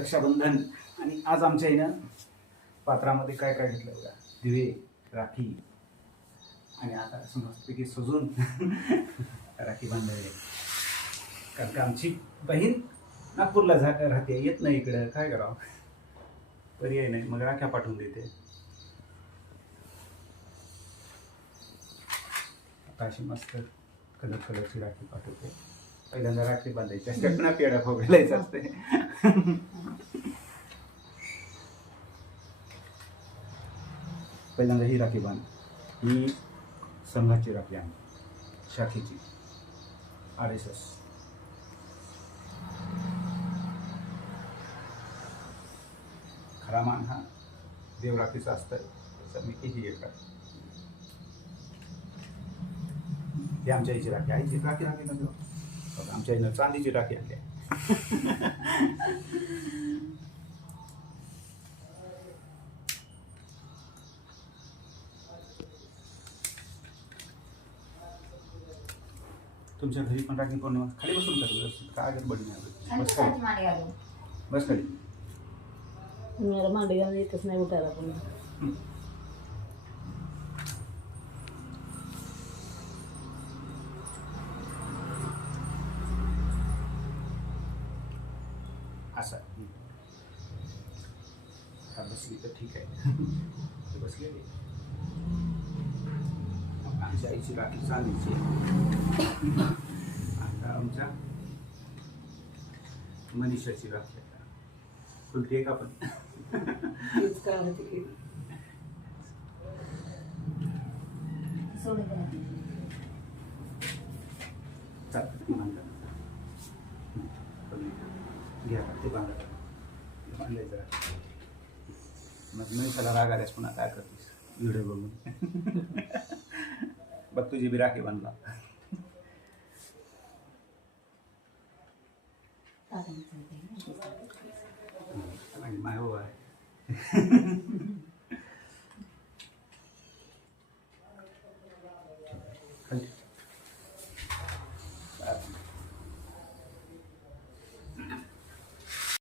रक्षाबंधन. आणि आज आमच्या इनं पात्रामध्ये काय काय घेतलं बघा, दिवे, राखी, आणि आता समजपैकी सजून राखी बांधायला. कारण का आमची बहीण नागपूरला राहते, येत नाही इकडं, काय करावं, पर्याय नाही, मग राख्या पाठवून देते. आता अशी मस्त कलरची राखी पाठवते. पहिल्यांदा राखी बांधायची असते, पुन्हा पेढा फोगायला असते. पहिल्यांदा ही राखी बांध, ही संघाची राखी आहे, शाखेची RSS. खरा मान हा देवराखीचा असतं, त्याचा मी किती एक राखी. ही आमच्या आईची राखी, आईची राखी नव्हती, आमच्या आईनं चांदीची राखी आणली. तुमच्या घरी पण राखी पौर्णिमा खाली बसून करत काय गडबड नाही. बस खाली, बस खाली. मला मांडी घालून येतच नाही उठायला पण. असं बसली तर ठीक आहे. बसलेली आमच्या आईची राखी चांदीची. आता आमच्या मनीषाची राखी खुलती आहे का पण. घ्या ते बांधायचं. मग मनीषाला राग आल्यास पुन्हा काय करतेस व्हिडिओ बघून. बघ तुझी बी राखी बांधला.